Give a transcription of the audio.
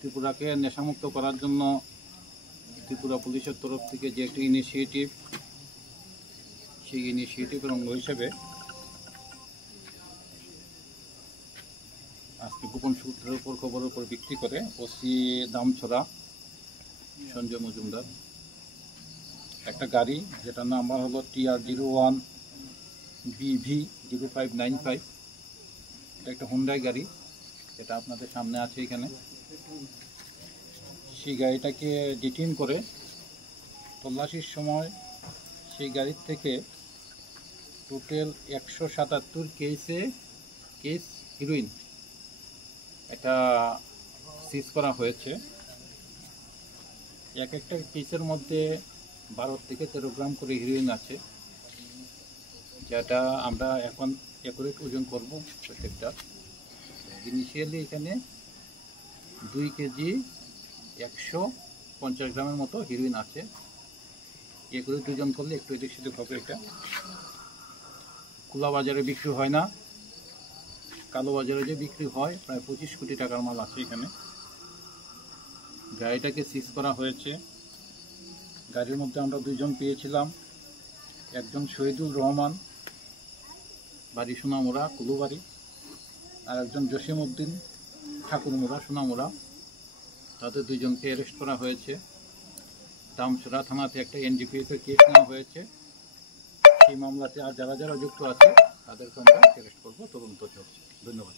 ত্রিপুরাকে নেশামুক্ত করার জন্য ত্রিপুরা পুলিশের তরফ থেকে যে একটি ইনিশিয়েটিভ, সেই ইনিশিয়েটিভের অঙ্গ হিসেবে আজকে গোপন সূত্রের উপর খবরের উপর ভিত্তি করে ওসি দামছড়া সঞ্জয় মজুমদার একটা গাড়ি, যেটার নাম্বার হলো TR01 BV0595, এটা একটা হুন্ডাই গাড়ি, এটা আপনাদের সামনে আছে এখানে। সেই গাড়িটাকে ডিটেইন করে তল্লাশির সময় সেই গাড়ির থেকে টোটাল 177 কেস হিরোইন এটা সিজ করা হয়েছে। এক একটা কেসের মধ্যে 12 থেকে 13 গ্রাম করে হিরোইন আছে, যেটা আমরা এখন অ্যাকুরেট ওজন করব প্রত্যেকটা। ইনিশিয়ালি এখানে 2 কেজি 150 গ্রামের মতো হিরোইন আছে। অ্যাকুরেট ওজন করলে একটু এদিক সেদিক হবে। এটা খোলা বাজারে বিক্রি হয় না, কালো বাজারে যে বিক্রি হয় প্রায় 25 কোটি টাকার মাল আছে এখানে। গাড়িটাকে সিজ করা হয়েছে। গাড়ির মধ্যে আমরা 2 জন পেয়েছিলাম, একজন শহীদুল রহমান, বাড়ি সোনামুড়া কুলুবাড়ি, আর একজন জসিম উদ্দিন ঠাকুরমুড়া সোনামুড়া। তাদের 2 জনকে অ্যারেস্ট করা হয়েছে। দামছড়া থানাতে একটা NDPS এর কেস নেওয়া হয়েছে। সেই মামলাতে আর যারা যারা যুক্ত আছে তাদেরকে আমরা অ্যারেস্ট করবো, তদন্ত চলছে। ধন্যবাদ।